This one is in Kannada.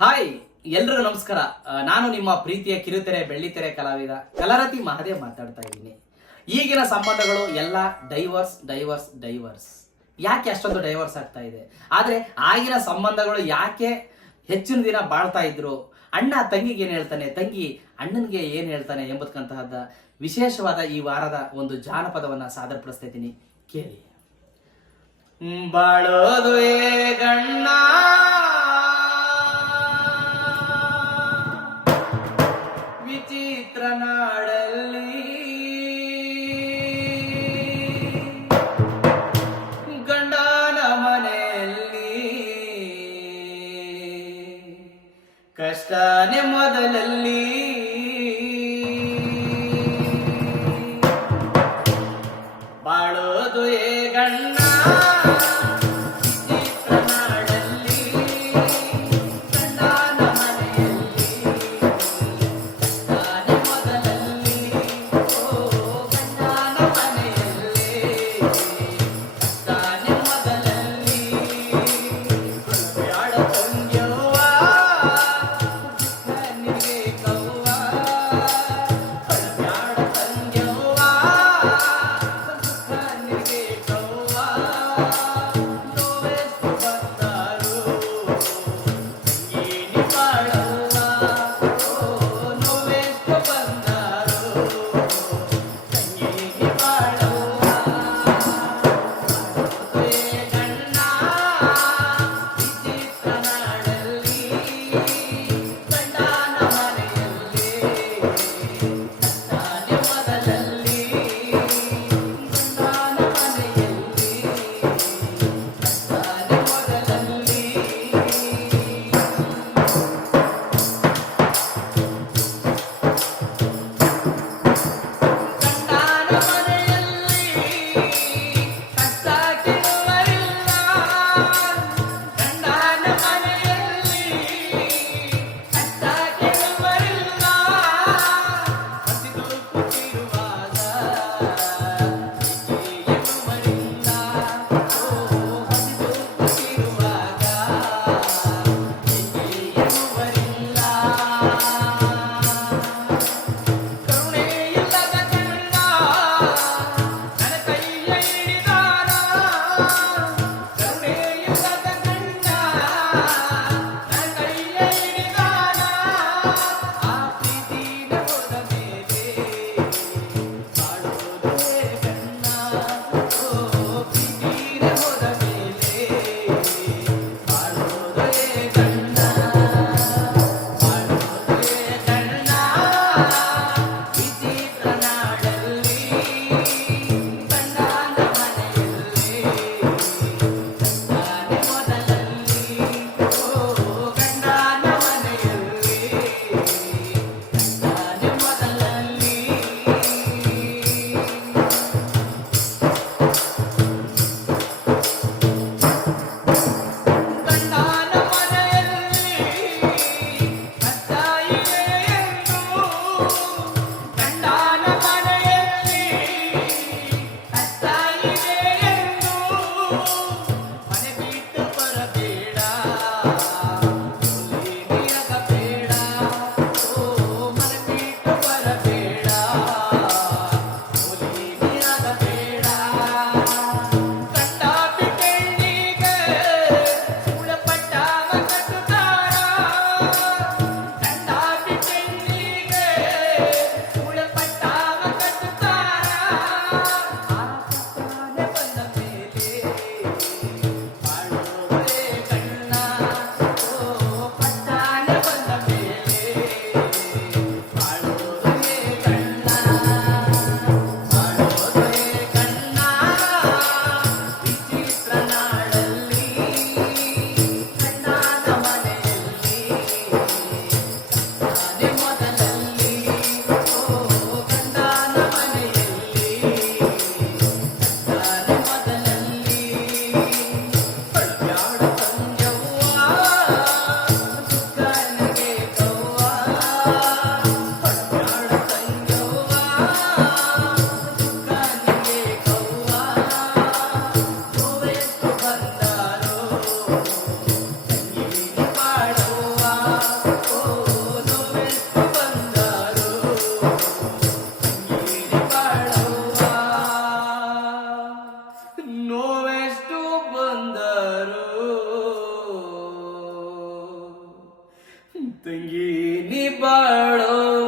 ಹಾಯ್, ಎಲ್ರಿಗೂ ನಮಸ್ಕಾರ. ನಾನು ನಿಮ್ಮ ಪ್ರೀತಿಯ ಕಿರುತೆರೆ ಬೆಳ್ಳಿತೆರೆ ಕಲಾವಿದ ಕಲರತಿ ಮಹದೇವ್ ಮಾತಾಡ್ತಾ ಇದ್ದೀನಿ. ಈಗಿನ ಸಂಬಂಧಗಳು ಎಲ್ಲ ಡೈವರ್ಸ್. ಯಾಕೆ ಅಷ್ಟೊಂದು ಡೈವರ್ಸ್ ಆಗ್ತಾ ಇದೆ? ಆದ್ರೆ ಆಗಿನ ಸಂಬಂಧಗಳು ಯಾಕೆ ಹೆಚ್ಚಿನ ದಿನ ಬಾಳ್ತಾ ಇದ್ರು? ಅಣ್ಣ ತಂಗಿಗೆ ಏನ್ ಹೇಳ್ತಾನೆ, ತಂಗಿ ಅಣ್ಣನಿಗೆ ಏನ್ ಹೇಳ್ತಾನೆ ಎಂಬುದಕ್ಕಂತಹದ್ದ ವಿಶೇಷವಾದ ಈ ವಾರದ ಒಂದು ಜಾನಪದವನ್ನ ಸಾದರಪಡಿಸ್ತಾ ಇದ್ದೀನಿ, ಕೇಳಿ. ಬಾಳೋದು ಗಣ್ಣ ವಿಚಿತ್ರ ನಾಡಲ್ಲಿ, ಗಂಡನ ಮನೆಯಲ್ಲಿ ಕಷ್ಟನೇ ಮೊದಲಲ್ಲಿ. ಬಾಳೋದು ಗಣ್ಣ ಬಾಳು